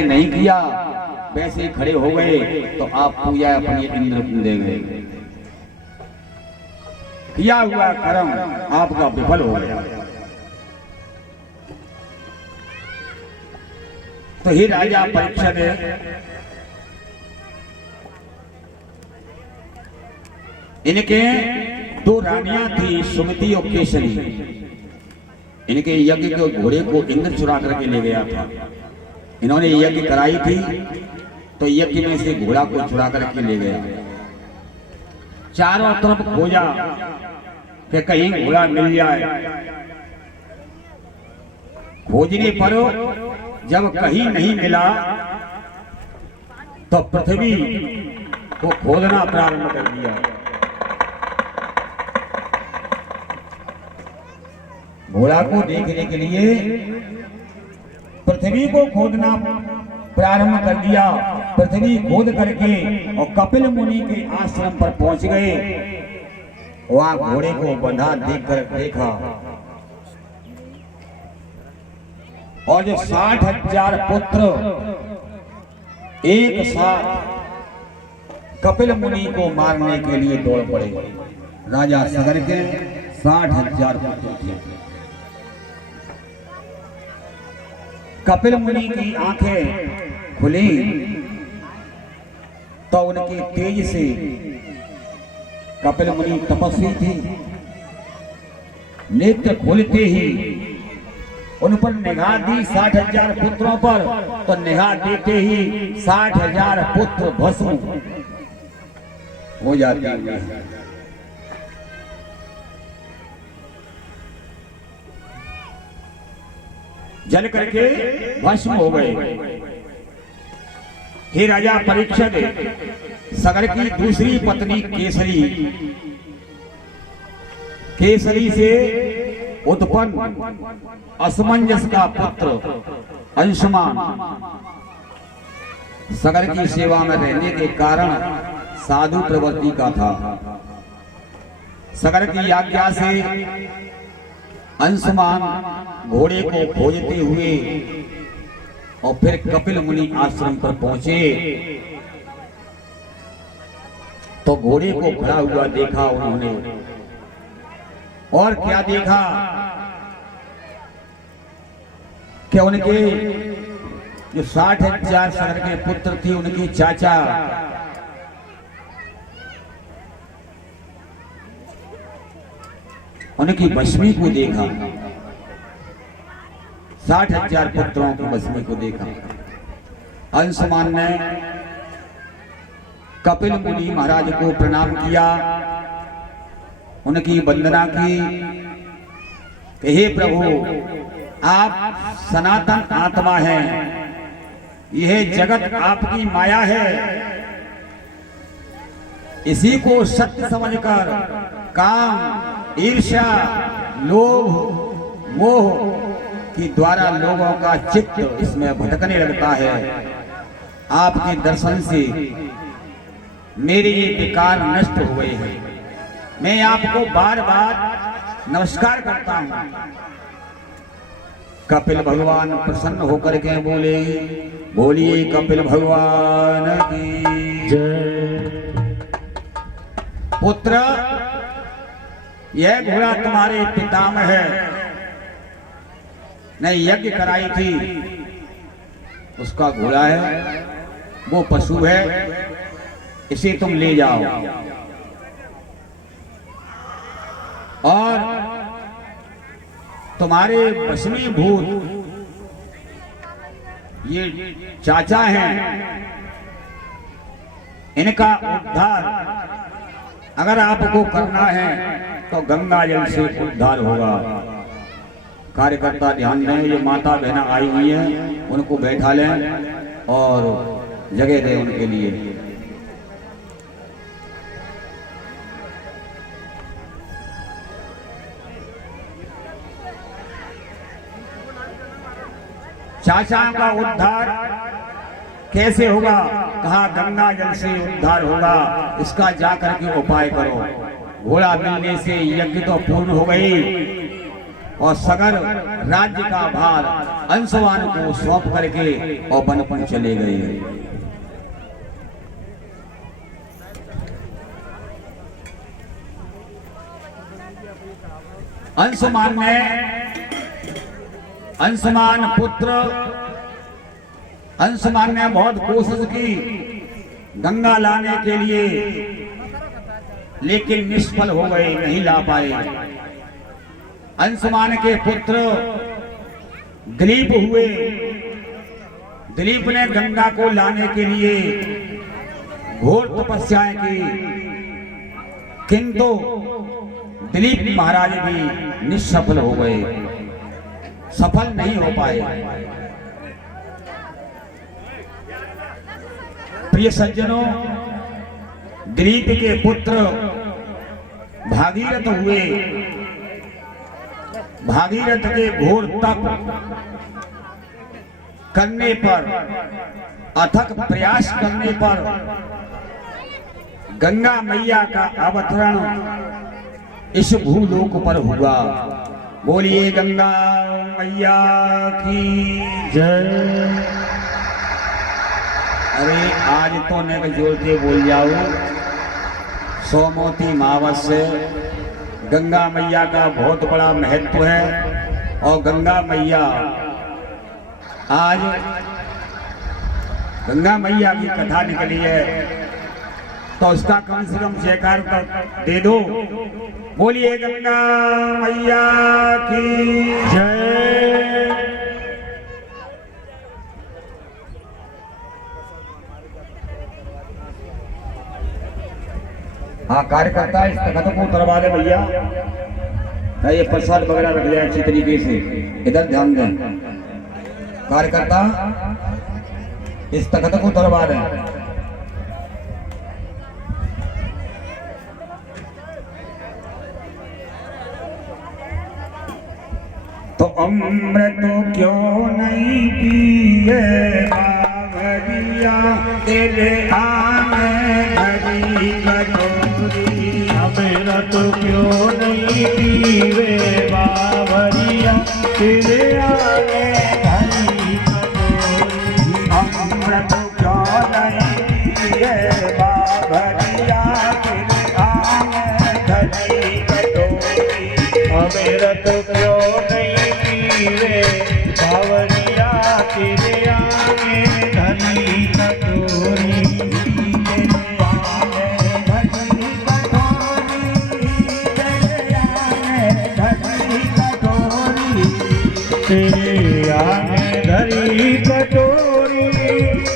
जैसे नहीं किया वैसे ही खड़े हो गए तो आप पूजा अपनी इंद्र दे गए। किया हुआ कर्म आपका विफल हो गया। तो ही राजा परीक्षित इनके दो रानियां थी, सुमति और केसरी। इनके यज्ञ के घोड़े को इंद्र चुरा करके ले गया था। इन्होंने यज्ञ कराई थी तो यज्ञ में से घोड़ा को चुरा करके ले गया। चारों तरफ खोजा कि कहीं घोड़ा मिल जाए। खोजने पर जब कहीं नहीं मिला तो पृथ्वी को खोदना प्रारंभ कर दिया। घोड़ा को देखने के लिए पृथ्वी को खोदना प्रारंभ कर दिया। पृथ्वी खोद करके और कपिल मुनि के आश्रम पर पहुंच गए। वहां घोड़े को बंधा देखा और जो 60,000 पुत्र एक साथ कपिल मुनि को मारने के लिए दौड़ पड़े। राजा सगर के 60,000 पुत्र थे। कपिल मुनि की आंखें खुली तो उनके तेज से, कपिल मुनि तपस्वी थी, नेत्र खोलते ही उन पर निगाह दी 60,000 पुत्रों पर। तो निगाह देते ही 60,000 पुत्र भस्म हो जाते हैं। जल करके भस्म हो गए। हे राजा परीक्षित, सगर की दूसरी पत्नी केसरी से उत्पन्न असमंजस का पुत्र अंशुमान सगर की सेवा में रहने के कारण साधु प्रवृत्ति का था। सगर की आज्ञा से अंशुमान घोड़े को खोजते हुए और फिर कपिल मुनि आश्रम पर पहुंचे तो घोड़े को खड़ा हुआ देखा उन्होंने। और क्या देखा कि उनके जो 60,000 सगर के पुत्र थे, उनके चाचा उनकी भस्मी को देखा। 60,000 पुत्रों की भस्मी को देखा। अंशुमान ने कपिल मुनि महाराज को प्रणाम किया, उनकी वंदना की कि हे प्रभु, आप सनातन आत्मा हैं, यह जगत आपकी माया है। इसी को सत्य समझकर काम, ईर्ष्या, लोभ, मोह के द्वारा लोगों का चित्त इसमें भटकने लगता है। आपके दर्शन से मेरे ये विकार नष्ट हो गए हैं। मैं आपको बार बार नमस्कार करता हूं। कपिल भगवान प्रसन्न होकर के बोले, बोलिए कपिल भगवान की जय। पुत्र, यह घोड़ा तुम्हारे पिता में है, ने यज्ञ कराई थी, उसका घोड़ा है, वो पशु है, इसे तुम ले जाओ और तुम्हारे भस्मीभूत ये चाचा हैं, इनका उद्धार अगर आपको करना है तो गंगा जल से उद्धार होगा। कार्यकर्ता ध्यान दें, ये माता बहना आई हुई है, उनको बैठा लें और जगह दें उनके लिए। चाचा का उद्धार कैसे होगा? कहा गंगा जल से उद्धार होगा, इसका जाकर के उपाय करो। घोड़ा मिलने से यज्ञ तो पूर्ण हो गई, और सगर राज्य का भार अंशवान को सौंप करके और वन पर चले गए। अंशुमान पुत्र अंशुमान ने बहुत कोशिश की गंगा लाने के लिए, लेकिन निष्फल हो गए, नहीं ला पाए। अंशुमान के पुत्र दिलीप हुए। दिलीप ने गंगा को लाने के लिए घोर तपस्याएं की, किंतु दिलीप महाराज भी निष्सफल हो गए, सफल नहीं हो पाए। प्रिय सज्जनों, दिलीप के पुत्र भागीरथ हुए। भागीरथ के घोर तप करने पर, अथक प्रयास करने पर गंगा मैया का अवतरण इस भूलोक पर हुआ। बोलिए गंगा मैया की जय। अरे आज तो नेक जोर के बोल जाओ। सोमवती अमावस्या गंगा मैया का बहुत बड़ा महत्व है। और गंगा मैया, आज गंगा मैया की कथा निकली है, तो उसका कम से कम जयकार दे दो। बोलिए गंगा मैया की जय। हाँ, कार्यकर्ता इस तख्त को उतरवा दे भैया। ये प्रसाद वगैरह रख जाए अच्छी तरीके से, इधर ध्यान दें। कार्यकर्ता इस तख्त को उतरवा दें। तो अमृत क्यों नहीं पिए बावरिया, तेरे आने भरी कटोरी। अमृत क्यों नहीं पीवे बावरिया, तेरे आने भरी कटोरी। अमृत क्यों नहीं पिए बावरिया, तेरे आने भरी कटोरी। अमृत क्यों नहीं पीवे बावरिया, तेरे आने भरी कटोरी। तेरे आने धरी कटोरी,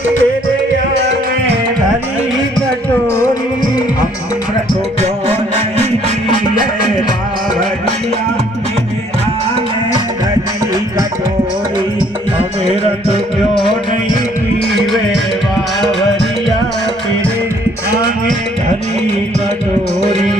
तेरे आने धरी कटोरी। अमृत क्यों नहीं पिए बावरिया, तेरे आने भरी कटोरी। अमृत क्यों नहीं पीवे बावरिया, तेरे आने धरी कटोरी।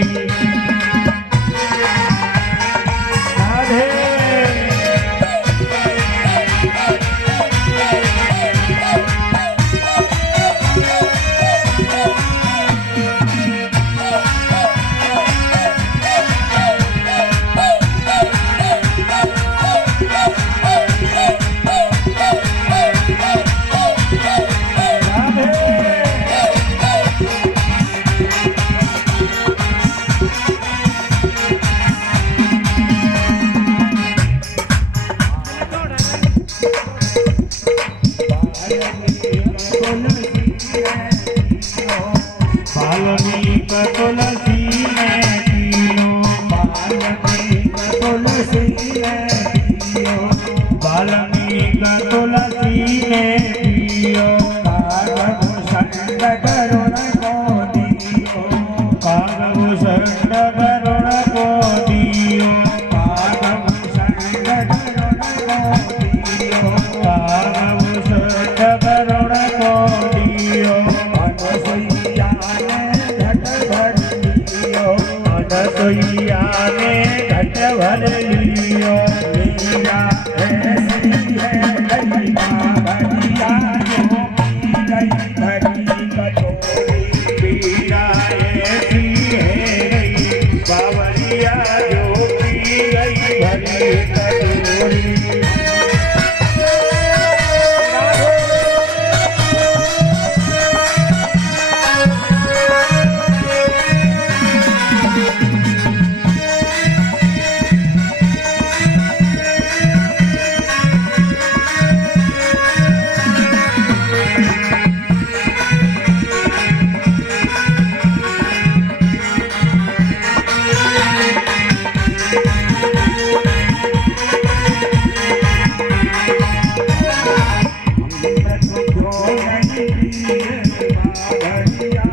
क्यों नहीं पीवे बावरिया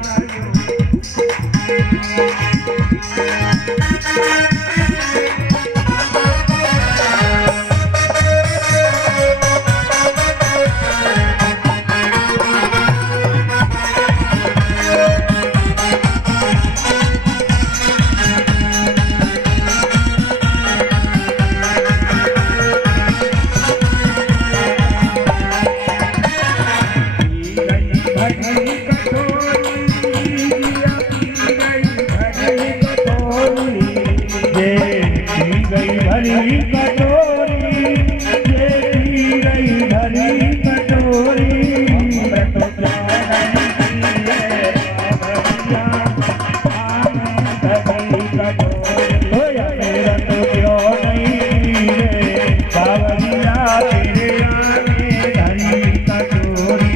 भरी कटोरी ये पी गई भरी कटोरी अमृत क्यों नहीं पीवे बावरिया तेरे आगे धरी कटोरी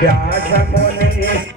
प्यास मोने